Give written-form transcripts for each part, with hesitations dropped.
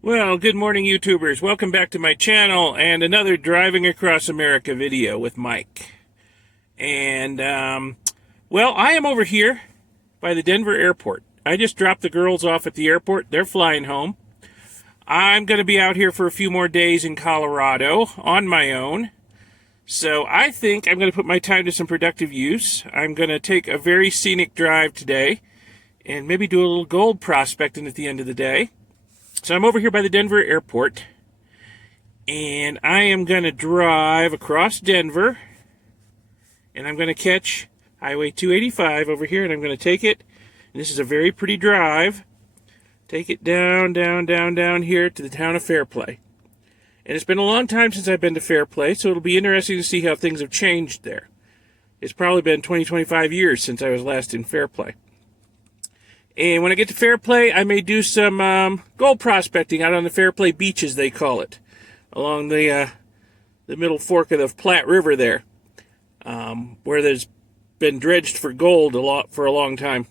Well, good morning, YouTubers. Welcome back to my channel and another Driving Across America video with Mike. And, well, I am over here by the Denver airport. I just dropped the girls off at the airport. They're flying home. I'm going to be out here for a few more days in Colorado on my own. So I think I'm going to put my time to some productive use. I'm going to take a very scenic drive today and maybe do a little gold prospecting at the end of the day. So I'm over here by the Denver airport, and I am going to drive across Denver, and I'm going to catch Highway 285 over here, and I'm going to take it, and this is a very pretty drive, take it down here to the town of Fairplay. And it's been a long time since I've been to Fairplay, so it'll be interesting to see how things have changed there. It's probably been 25 years since I was last in Fairplay. And when I get to Fairplay, I may do some gold prospecting out on the Fairplay beaches, they call it, along the middle fork of the Platte River there, where there's been dredged for gold for a long time.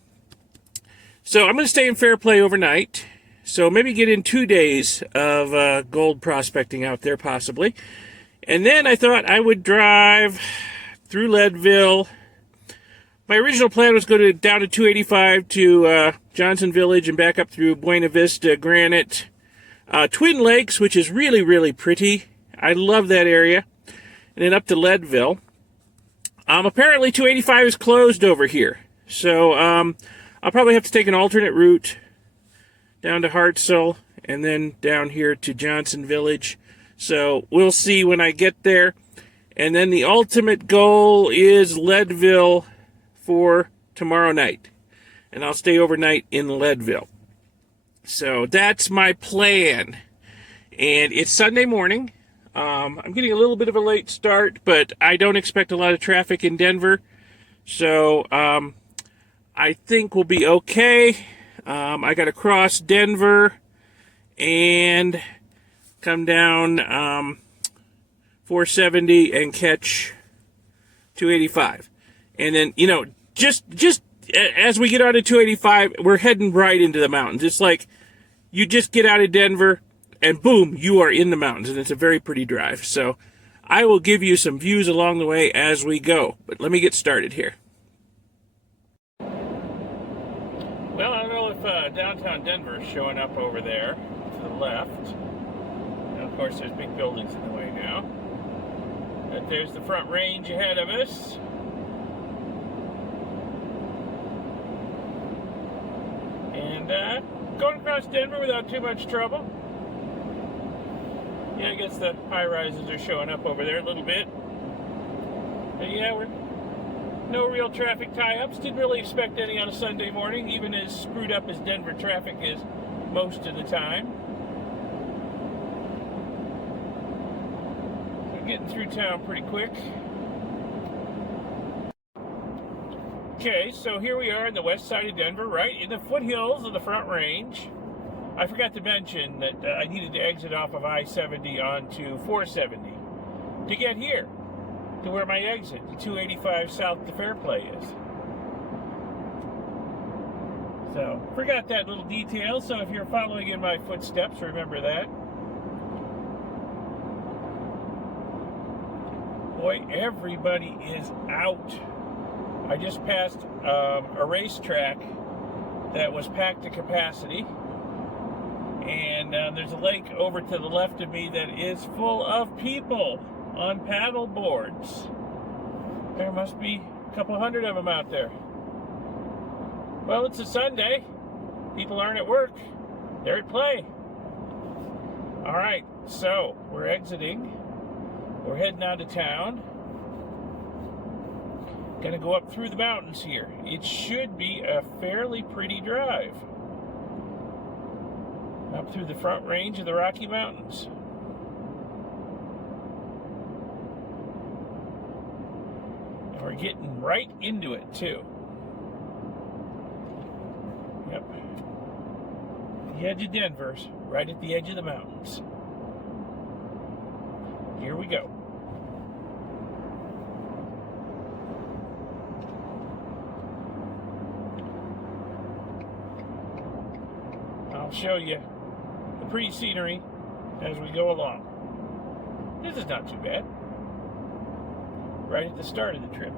So I'm going to stay in Fairplay overnight, so maybe get in 2 days of gold prospecting out there possibly. And then I thought I would drive through Leadville. My original plan was to go down to 285 to Johnson Village and back up through Buena Vista, Granite, Twin Lakes, which is really, really pretty. I love that area. And then up to Leadville. Apparently 285 is closed over here. So I'll probably have to take an alternate route down to Hartselle and then down here to Johnson Village. So we'll see when I get there. And then the ultimate goal is Leadville for tomorrow night, and I'll stay overnight in Leadville. So that's my plan, and it's Sunday morning. I'm getting a little bit of a late start, but I don't expect a lot of traffic in Denver, so I think we'll be okay. I got to cross Denver and come down 470 and catch 285. And then, just as we get out of 285, we're heading right into the mountains. It's like you just get out of Denver and boom, you are in the mountains. And it's a very pretty drive. So I will give you some views along the way as we go. But let me get started here. Well, I don't know if downtown Denver is showing up over there to the left. And of course, there's big buildings in the way now. But there's the Front Range ahead of us. And going across Denver without too much trouble. Yeah, I guess the high-rises are showing up over there a little bit. But yeah, no real traffic tie-ups. Didn't really expect any on a Sunday morning, even as screwed up as Denver traffic is most of the time. So getting through town pretty quick. Okay, so here we are on the west side of Denver, right in the foothills of the Front Range. I forgot to mention that I needed to exit off of I-70 onto 470 to get here, to where my exit, the 285 south to Fairplay is. So, forgot that little detail, so if you're following in my footsteps, remember that. Boy, everybody is out. I just passed a racetrack that was packed to capacity, and there's a lake over to the left of me that is full of people on paddle boards. There must be a couple hundred of them out there. Well, it's a Sunday. People aren't at work. They're at play. All right, so we're exiting. We're heading out of town. Gonna go up through the mountains here. It should be a fairly pretty drive. Up through the Front Range of the Rocky Mountains. And we're getting right into it too. Yep. The edge of Denver's right at the edge of the mountains. Here we go. I'll show you pretty scenery as we go along. This is not too bad. Right at the start of the trip.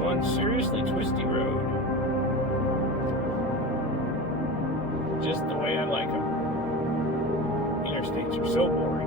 One seriously twisty road. Just the way I like them. Interstates are so boring.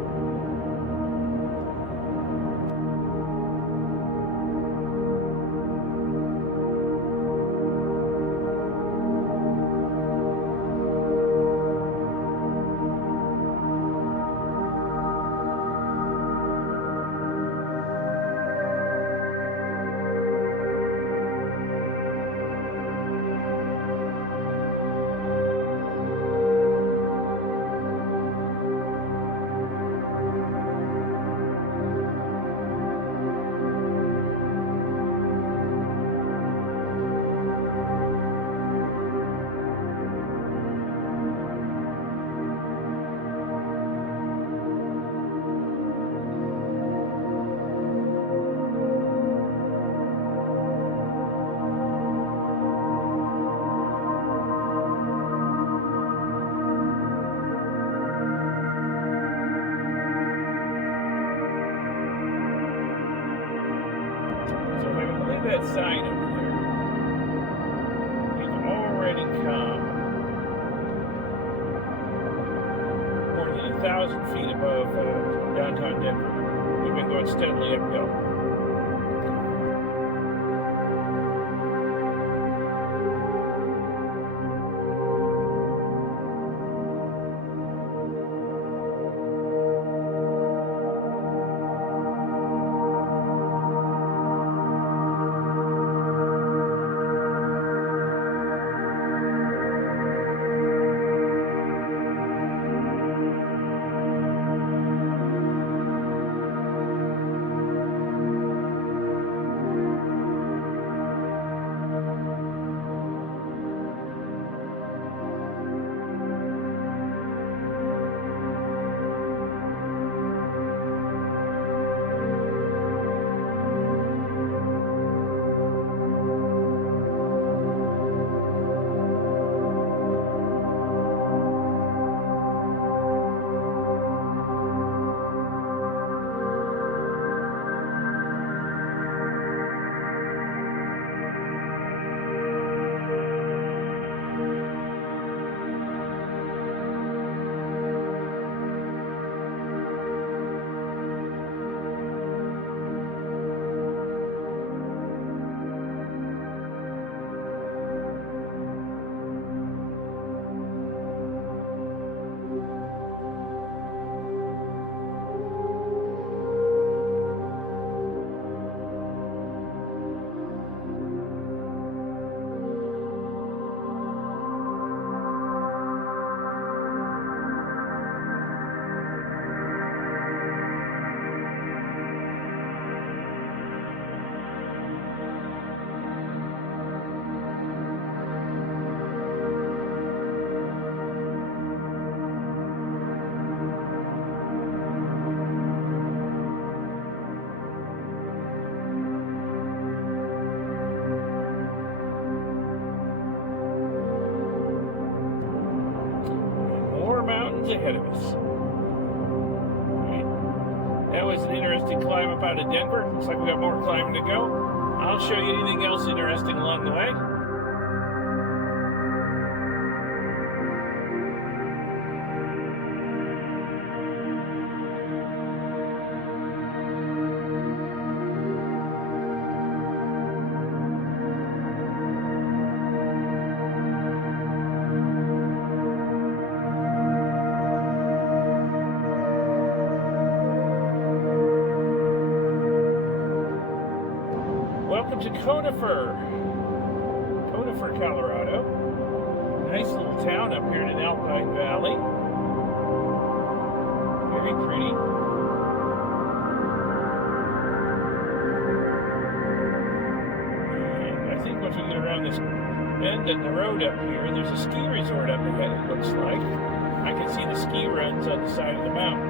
That sign up there, we've already come more than 1,000 feet above downtown Denver. We've been going steadily uphill. ahead of us. Right. That was an interesting climb up out of Denver. Looks like we got more climbing to go. I'll show you anything else interesting along the way. Welcome to Conifer, Colorado. Nice little town up here in an alpine valley. Very pretty. And I think once we get around this bend in the road up here, there's a ski resort up ahead, it looks like. I can see the ski runs on the side of the mountain.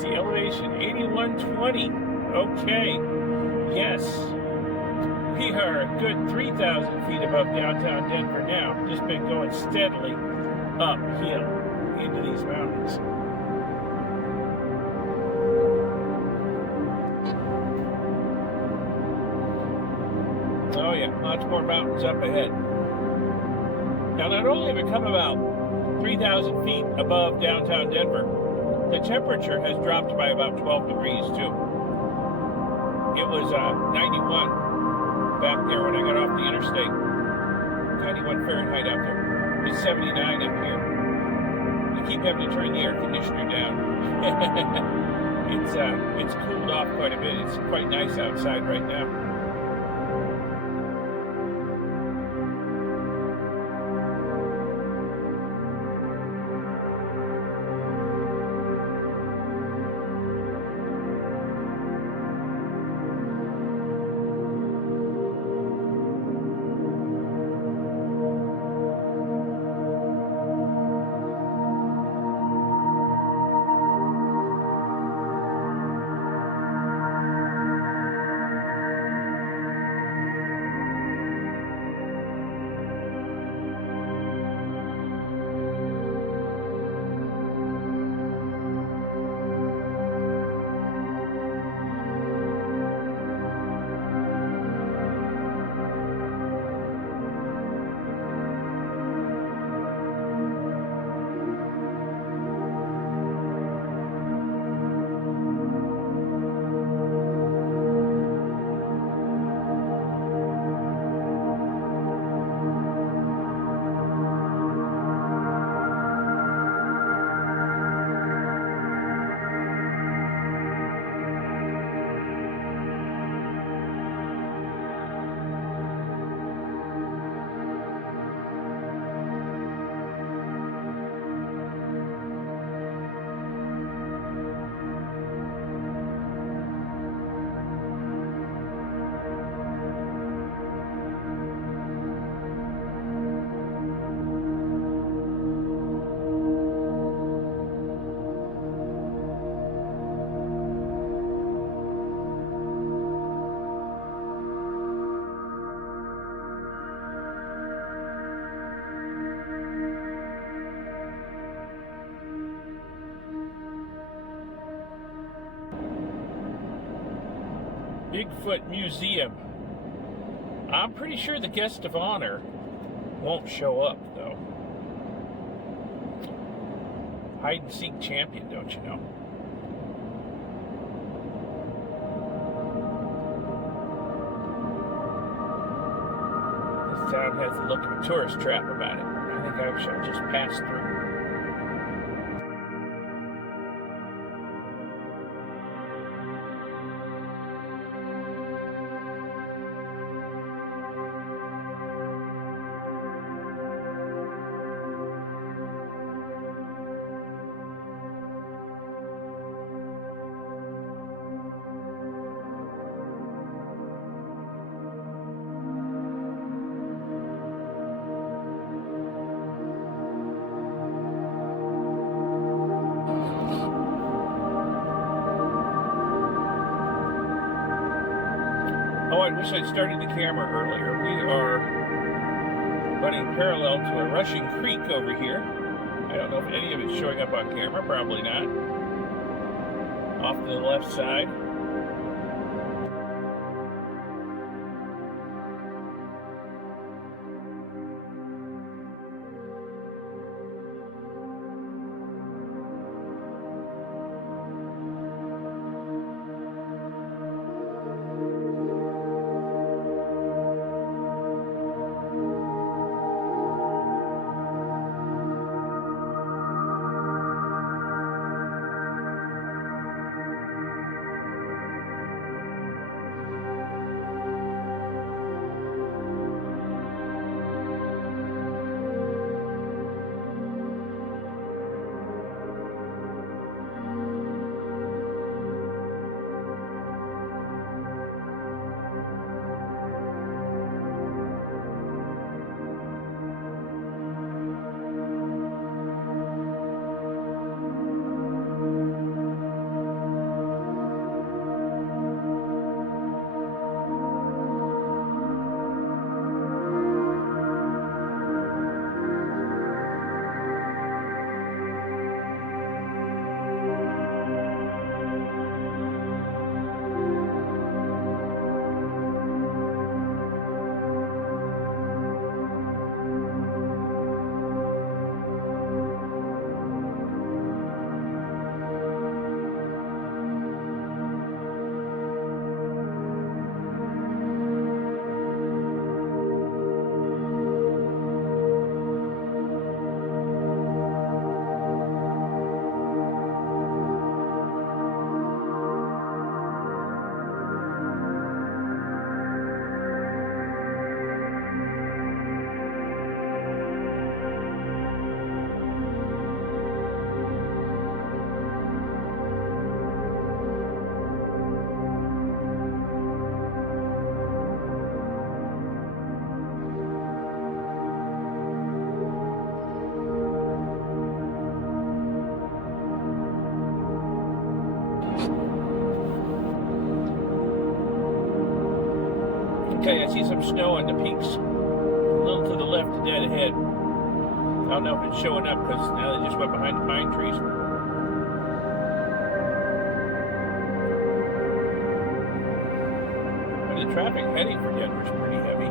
The elevation 8120. Okay, yes, we are a good 3,000 feet above downtown Denver now. Just been going steadily uphill into these mountains. Oh yeah, lots more mountains up ahead. Now, not only have we come about 3,000 feet above downtown Denver, the temperature has dropped by about 12 degrees, too. It was 91 back there when I got off the interstate. 91 Fahrenheit out there. It's 79 up here. I keep having to turn the air conditioner down. It's cooled off quite a bit. It's quite nice outside right now. Bigfoot Museum. I'm pretty sure the guest of honor won't show up, though. Hide and seek champion, don't you know? This town has the look of a tourist trap about it. I think I shall just pass through. Oh, I wish I'd started the camera earlier. We are running parallel to a rushing creek over here. I don't know if any of it's showing up on camera, probably not. Off to the left side. Okay, I see some snow on the peaks. A little to the left, dead ahead. I don't know if it's showing up because now they just went behind the pine trees. But the traffic heading for Denver is pretty heavy.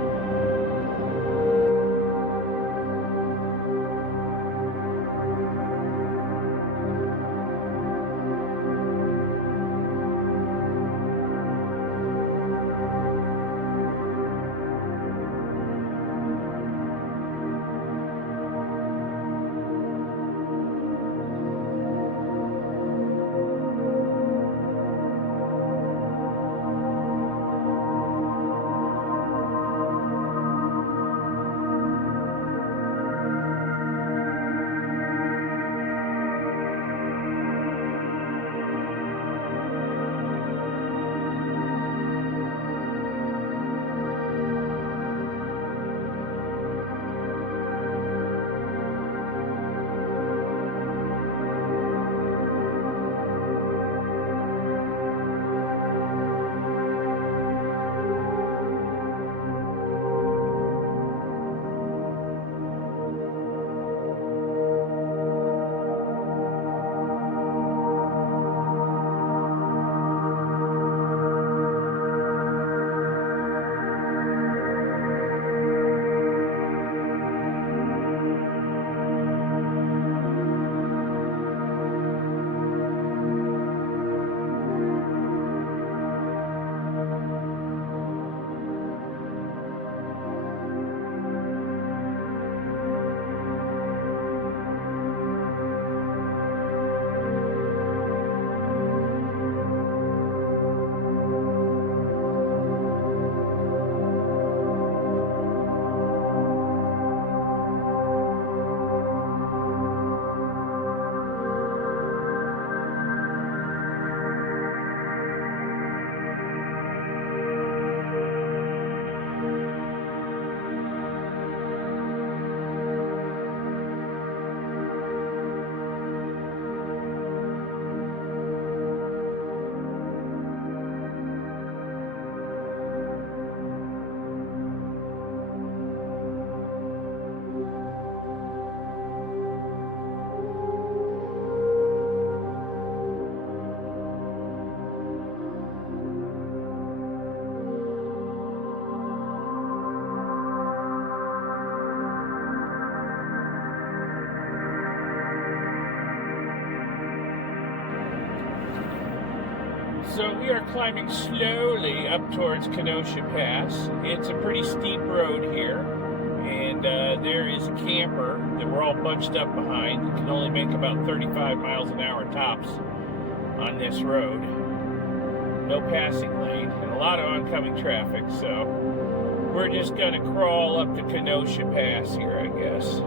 So we are climbing slowly up towards Kenosha Pass. It's a pretty steep road here, and there is a camper that we're all bunched up behind. It can only make about 35 miles an hour tops on this road. No passing lane, and a lot of oncoming traffic, so we're just gonna crawl up to Kenosha Pass here, I guess.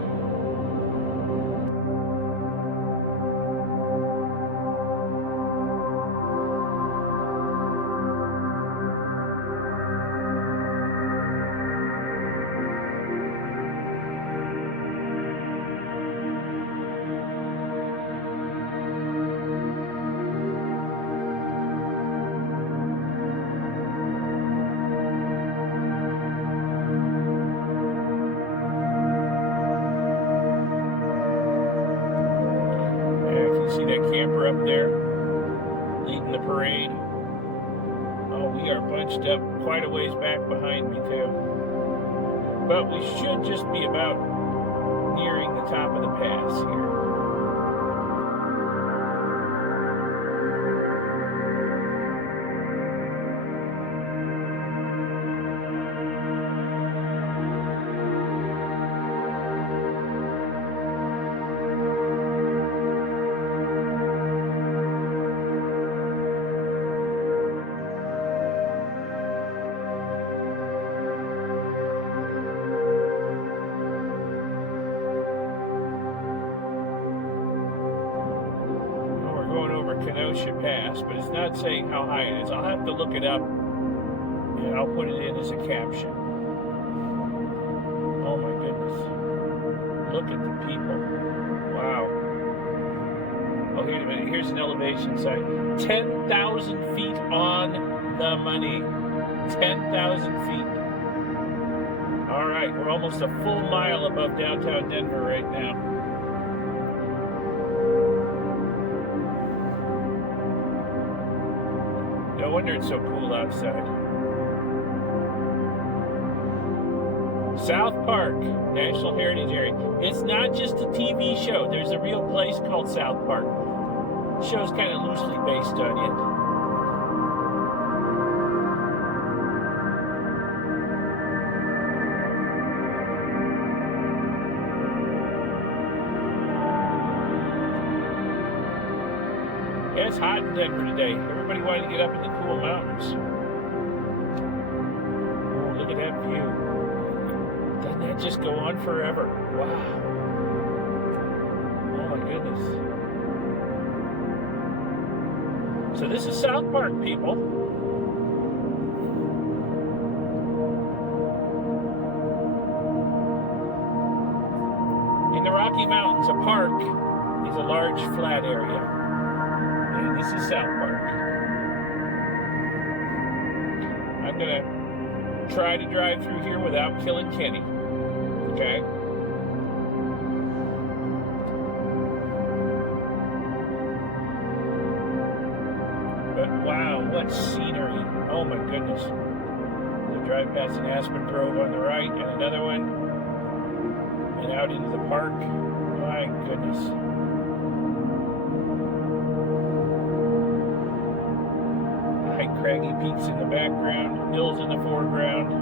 See that camper up there leading the parade? Oh, we are bunched up quite a ways back behind me too. But we should just be about nearing the top of the pass here. Kenosha Pass, but it's not saying how high it is. I'll have to look it up, and I'll put it in as a caption. Oh my goodness. Look at the people. Wow. Oh, wait a minute. Here's an elevation sign. 10,000 feet on the money. 10,000 feet. All right, we're almost a full mile above downtown Denver right now. No wonder it's so cool outside. South Park, National Heritage Area. It's not just a TV show. There's a real place called South Park. The show's kind of loosely based on it. Yeah, it's hot in Denver today. Everybody wanted to get up in the cool mountains. Oh, look at that view. Doesn't that just go on forever? Wow. Oh my goodness. So this is South Park, people. In the Rocky Mountains, a park is a large flat area. And this is South Park. I'm gonna try to drive through here without killing Kenny. Okay? But wow, what scenery. Oh my goodness. We'll drive past an aspen grove on the right and another one. And out into the park. My goodness. Craggy peaks in the background, hills in the foreground.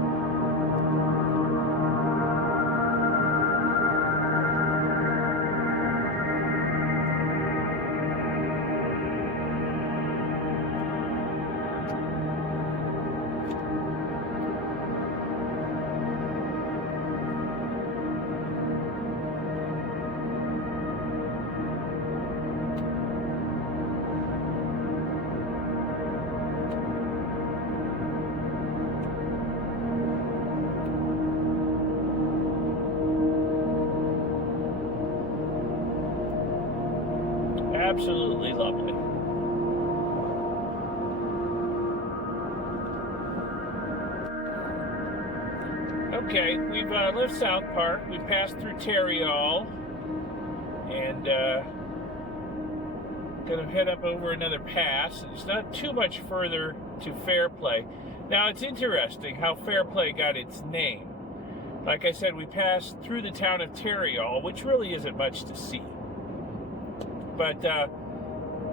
Absolutely lovely. Okay, we've left South Park. We passed through Tarryall, and gonna head up over another pass. It's not too much further to Fairplay. Now, it's interesting how Fairplay got its name. Like I said, we passed through the town of Tarryall, which really isn't much to see. But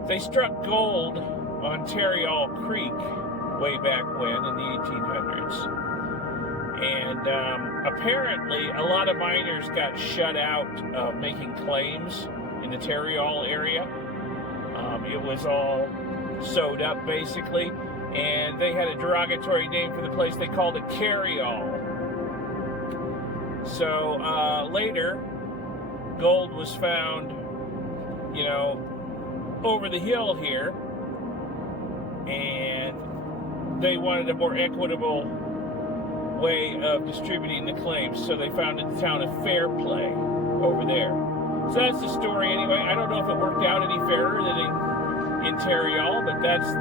they struck gold Ontario Creek way back when in the 1800s. And apparently a lot of miners got shut out of making claims in the Tarryall area. It was all sewed up basically, and they had a derogatory name for the place. They called it Carryall. So later, gold was found, you know, over the hill here, and they wanted a more equitable way of distributing the claims, so they founded the town of Fairplay over there. So that's the story anyway. I don't know if it worked out any fairer than in Tarryall, but that's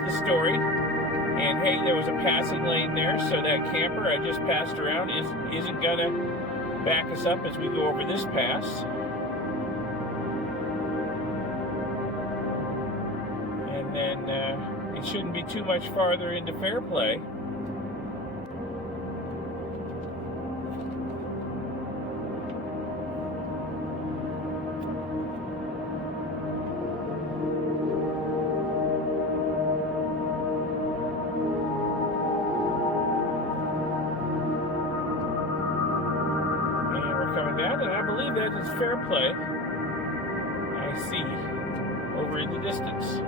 the story. And hey, there was a passing lane there, so that camper I just passed around isn't gonna back us up as we go over this pass. And then it shouldn't be too much farther into Fairplay. Coming down, and I believe that is Fairplay. I see over in the distance.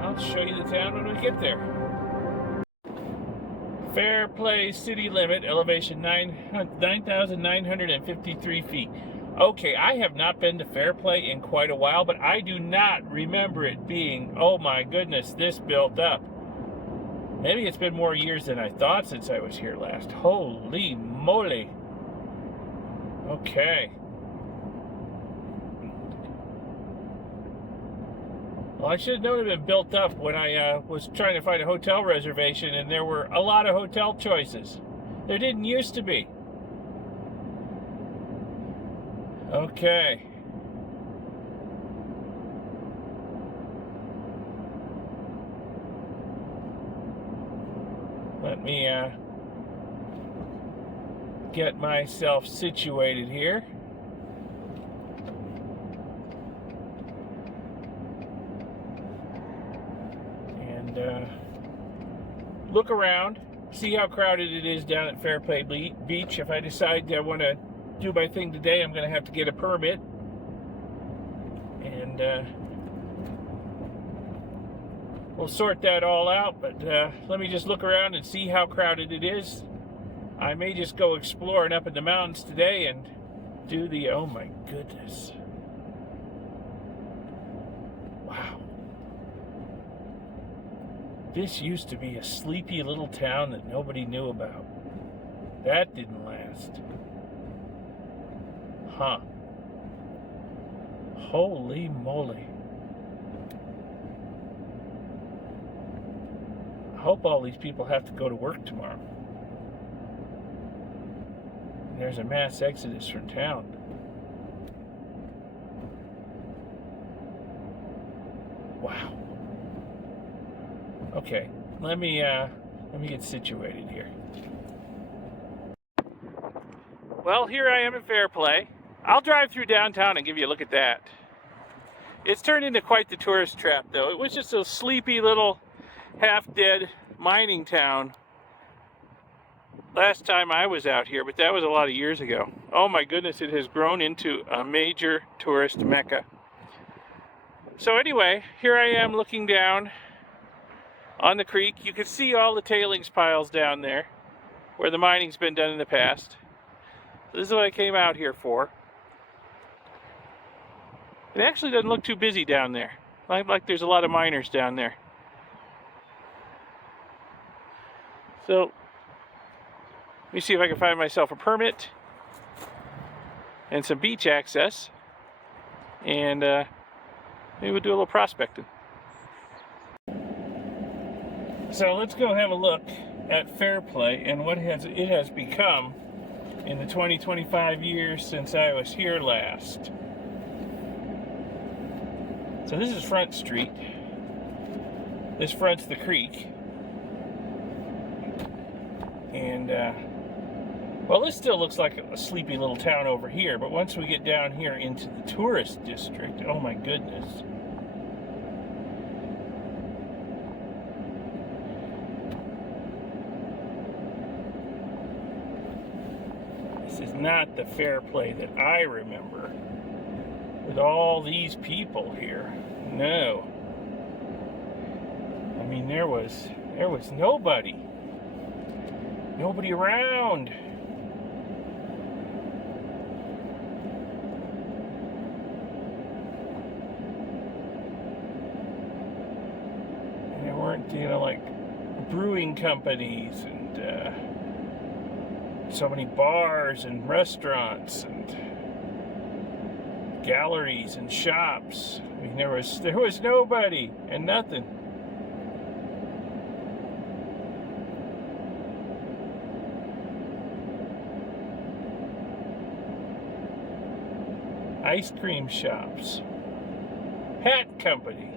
I'll show you the town when we get there. Fairplay city limit, elevation 9,953 feet. Okay, I have not been to Fairplay in quite a while, but I do not remember it being, oh my goodness, this built up. Maybe it's been more years than I thought since I was here last. Holy moly. Okay. Well, I should have known it had been built up when I was trying to find a hotel reservation, and there were a lot of hotel choices. There didn't used to be. Okay. Let me get myself situated here. And look around, see how crowded it is down at Fairplay Beach. If I decide I want to do my thing today, I'm going to have to get a permit, and we'll sort that all out. But let me just look around and see how crowded it is. I may just go exploring up in the mountains today and do the, oh my goodness, wow, this used to be a sleepy little town that nobody knew about. That didn't last. Huh. Holy moly. I hope all these people have to go to work tomorrow. And there's a mass exodus from town. Wow. Okay, let me get situated here. Well, here I am in Fairplay. I'll drive through downtown and give you a look at that. It's turned into quite the tourist trap, though. It was just a sleepy little half-dead mining town last time I was out here, but that was a lot of years ago. Oh my goodness, it has grown into a major tourist mecca. So anyway, here I am looking down on the creek. You can see all the tailings piles down there where the mining's been done in the past. This is what I came out here for. It actually doesn't look too busy down there. Like there's a lot of miners down there. So, let me see if I can find myself a permit and some beach access. And maybe we'll do a little prospecting. So let's go have a look at Fairplay and what it has become in the 25 years since I was here last. So this is Front Street, This fronts the creek. And, well, this still looks like a sleepy little town over here, but once we get down here into the tourist district, oh my goodness. This is not the Fairplay that I remember, with all these people here. No. I mean, there was nobody. Nobody around. And there weren't, like brewing companies and so many bars and restaurants and galleries and shops. I mean, there was nobody and nothing. Ice cream shops, hat company,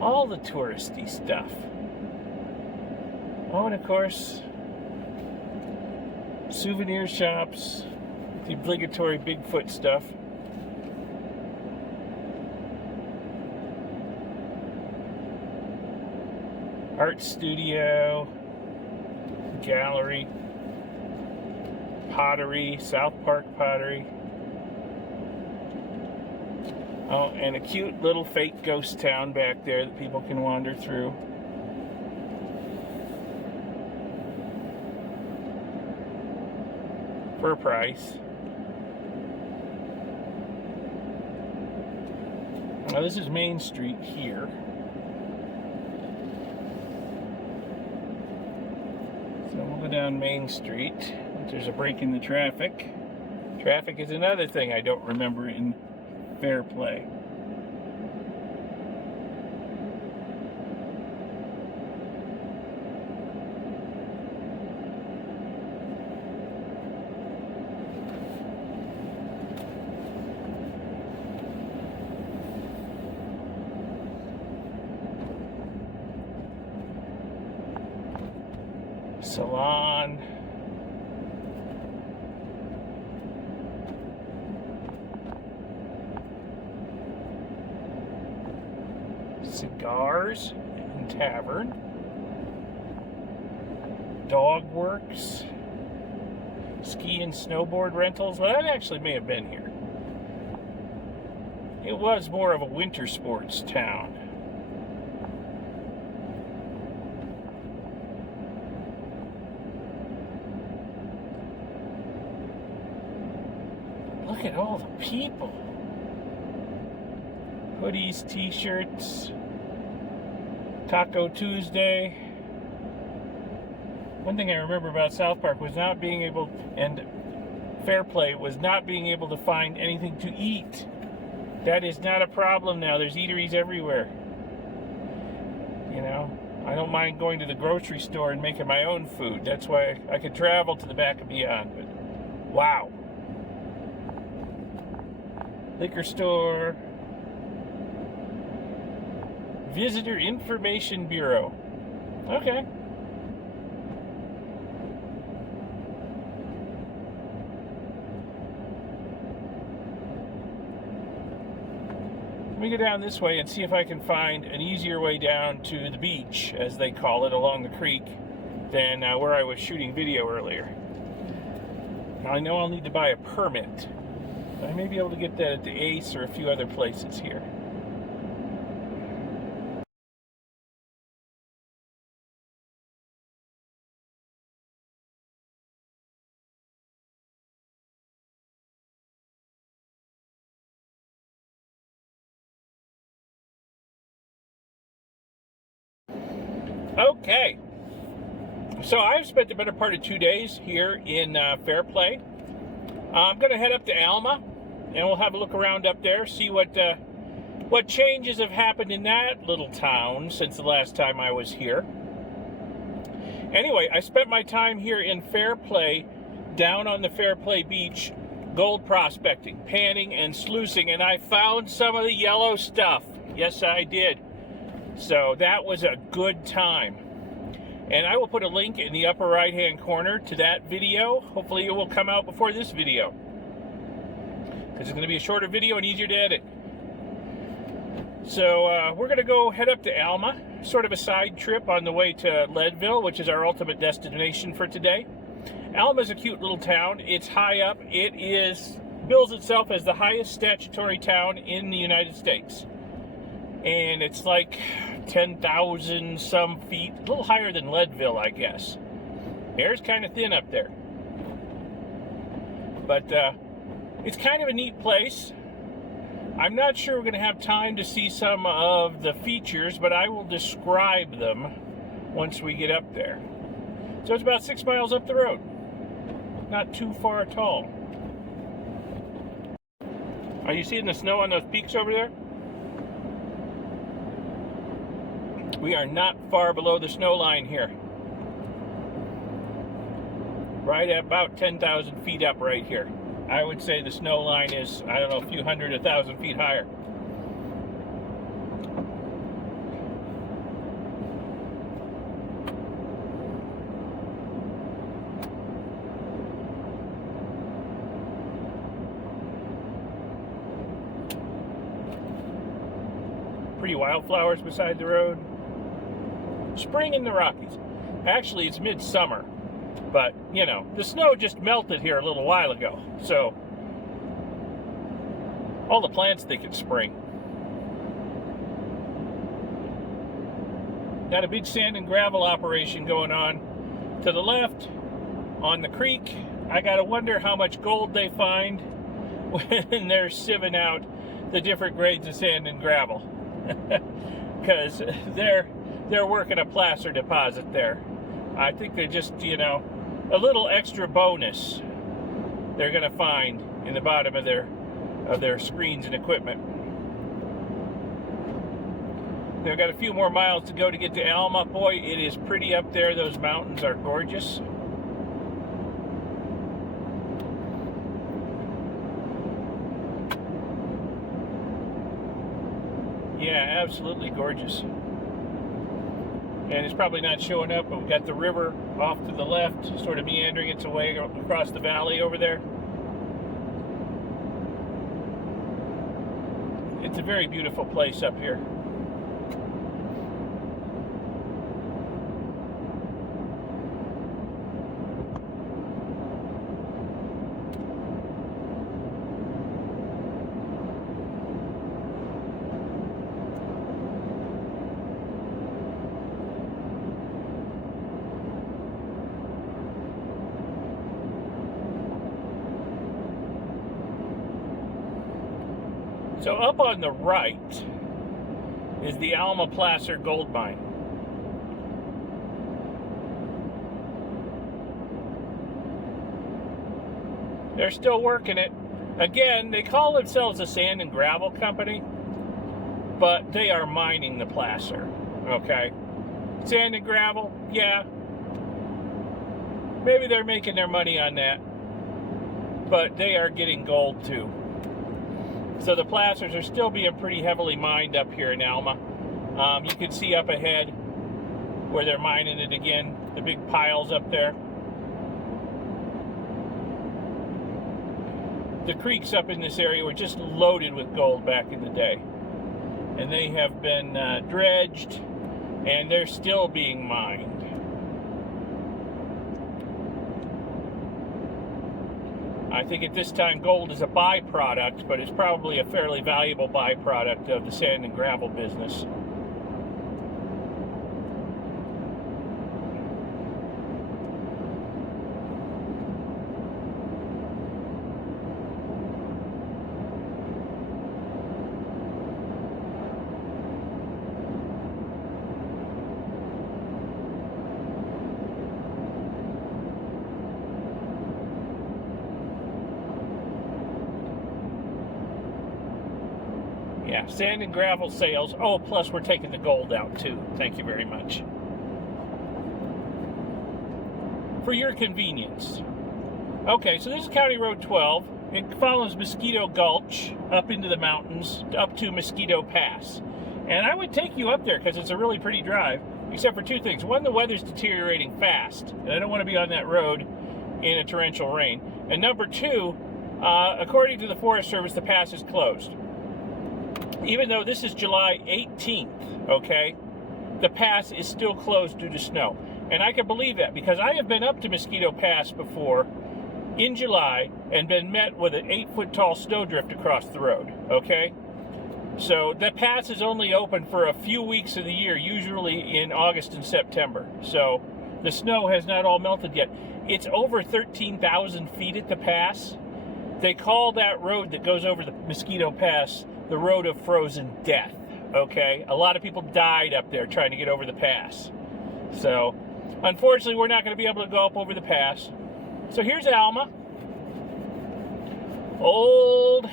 all the touristy stuff. Oh, and of course, souvenir shops, the obligatory Bigfoot stuff. Art studio, gallery, pottery, South Park pottery. Oh, and a cute little fake ghost town back there that people can wander through. For a price. Now this is Main Street here. So we'll go down Main Street. There's a break in the traffic. Traffic is another thing I don't remember in Fairplay. Salon. Cigars and tavern. Dog works. Ski and snowboard rentals. Well, that actually may have been here. It was more of a winter sports town. Look at all the people. Hoodies, t-shirts, Taco Tuesday. One thing I remember about South Park was not being able, and Fairplay was not being able to find anything to eat. That is not a problem now. There's eateries everywhere. You know, I don't mind going to the grocery store and making my own food. That's why I could travel to the back and beyond. But wow. Liquor store. Visitor Information Bureau. Okay. Let me go down this way and see if I can find an easier way down to the beach, as they call it, along the creek, than where I was shooting video earlier. Now, I know I'll need to buy a permit. I may be able to get that at the Ace or a few other places here. Okay, so I've spent the better part of 2 days here in Fairplay. I'm going to head up to Alma, and we'll have a look around up there, see what changes have happened in that little town since the last time I was here. Anyway, I spent my time here in Fairplay, down on the Fairplay beach, gold prospecting, panning, and sluicing, and I found some of the yellow stuff. Yes, I did. So that was a good time. And I will put a link in the upper right-hand corner to that video. Hopefully it will come out before this video, because it's going to be a shorter video and easier to edit. So we're going to go head up to Alma, sort of a side trip on the way to Leadville, which is our ultimate destination for today. Alma's a cute little town. It's high up. It bills itself as the highest statutory town in the United States. And it's like 10,000 some feet, a little higher than Leadville, I guess. Air's kind of thin up there. But it's kind of a neat place. I'm not sure we're going to have time to see some of the features, but I will describe them once we get up there. So it's about 6 miles up the road. Not too far at all. Are you seeing the snow on those peaks over there? We are not far below the snow line here. Right at about 10,000 feet up right here. I would say the snow line is, I don't know, a few hundred, 1,000 feet higher. Pretty wildflowers beside the road. Spring in the Rockies. Actually, it's midsummer. But, you know, the snow just melted here a little while ago. So, all the plants think it's spring. Got a big sand and gravel operation going on. To the left, on the creek, I gotta wonder how much gold they find when they're sieving out the different grades of sand and gravel. Because they're working a placer deposit there. I think they're just, you know, a little extra bonus they're going to find in the bottom of their screens and equipment. They've got a few more miles to go to get to Alma. Boy, it is pretty up there. Those mountains are gorgeous. Yeah, absolutely gorgeous. And it's probably not showing up, but we've got the river off to the left, sort of meandering its way across the valley over there. It's a very beautiful place up here. So up on the right is the Alma Placer gold mine. They're still working it. Again, they call themselves a sand and gravel company, but they are mining the placer, okay? Sand and gravel, yeah. Maybe they're making their money on that, but they are getting gold too. So the placers are still being pretty heavily mined up here in Alma. You can see up ahead where they're mining it again, the big piles up there. The creeks up in this area were just loaded with gold back in the day. And they have been dredged, and they're still being mined. I think at this time gold is a byproduct, but it's probably a fairly valuable byproduct of the sand and gravel business. Yeah, sand and gravel sales. Oh, plus we're taking the gold out too. Thank you very much. For your convenience. Okay, so this is County Road 12. It follows Mosquito Gulch up into the mountains, up to Mosquito Pass. And I would take you up there because it's a really pretty drive, except for two things. One, the weather's deteriorating fast, and I don't want to be on that road in a torrential rain. And number two, according to the Forest Service, the pass is closed. Even though this is July 18th, okay, the pass is still closed due to snow. And I can believe that because I have been up to Mosquito Pass before in July and been met with an 8-foot tall snowdrift across the road, okay? So the pass is only open for a few weeks of the year, usually in August and September. So the snow has not all melted yet. It's over 13,000 feet at the pass. They call that road that goes over the Mosquito Pass the road of frozen death, okay? A lot of people died up there trying to get over the pass. So, unfortunately, we're not going to be able to go up over the pass. So here's Alma. Old,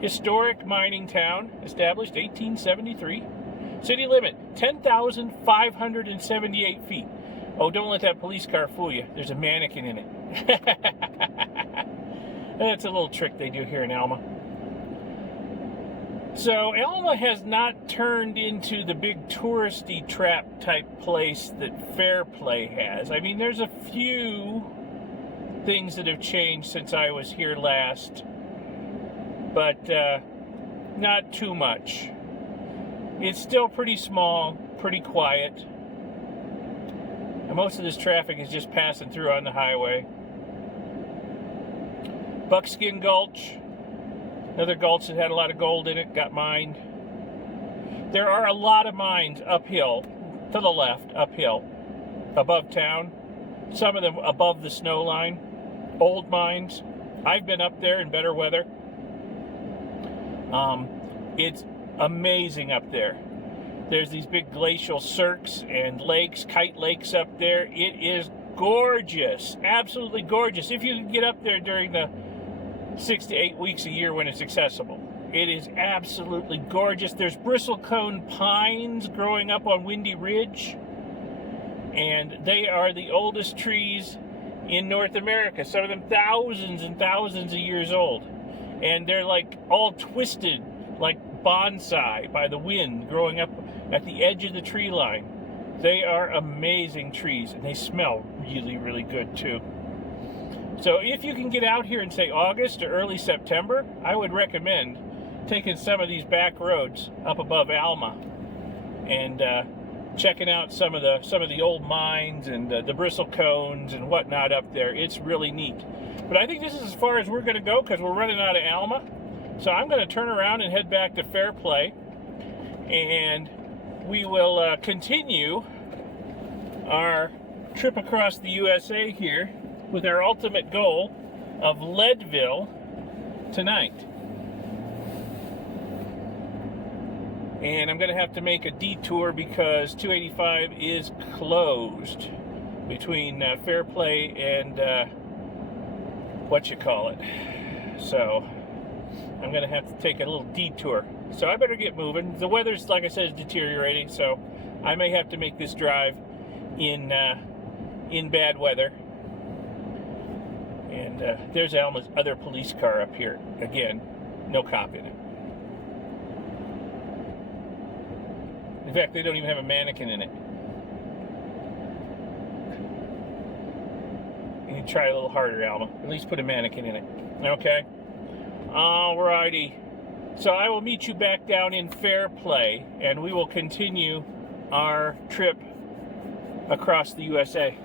historic mining town, established 1873. City limit, 10,578 feet. Oh, don't let that police car fool you. There's a mannequin in it. That's a little trick they do here in Alma. So Alma has not turned into the big touristy trap type place that Fairplay has. I mean, there's a few things that have changed since I was here last, but not too much. It's still pretty small, pretty quiet. And most of this traffic is just passing through on the highway. Buckskin Gulch. Another gulch that had a lot of gold in it, got mined. There are a lot of mines uphill, to the left, uphill, above town. Some of them above the snow line. Old mines. I've been up there in better weather. It's amazing up there. There's these big glacial cirques and lakes, kite lakes up there. It is gorgeous, absolutely gorgeous. If you can get up there during the 6 to 8 weeks a year when it's accessible. It is absolutely gorgeous. There's bristlecone pines growing up on Windy Ridge, and they are the oldest trees in North America. Some of them thousands and thousands of years old. And they're like all twisted like bonsai by the wind growing up at the edge of the tree line. They are amazing trees, and they smell really, really good too. So if you can get out here in, say, August or early September, I would recommend taking some of these back roads up above Alma and checking out some of the old mines and the bristlecones and whatnot up there. It's really neat. But I think this is as far as we're going to go because we're running out of Alma. So I'm going to turn around and head back to Fairplay, and we will continue our trip across the USA here with our ultimate goal of Leadville tonight. And I'm going to have to make a detour because 285 is closed between Fairplay and So I'm going to have to take a little detour. So I better get moving. The weather's, like I said, is deteriorating, so I may have to make this drive in bad weather. And there's Alma's other police car up here. Again, no cop in it. In fact, they don't even have a mannequin in it. You need to try a little harder, Alma. At least put a mannequin in it. Okay? Alrighty. So I will meet you back down in Fairplay, and we will continue our trip across the USA.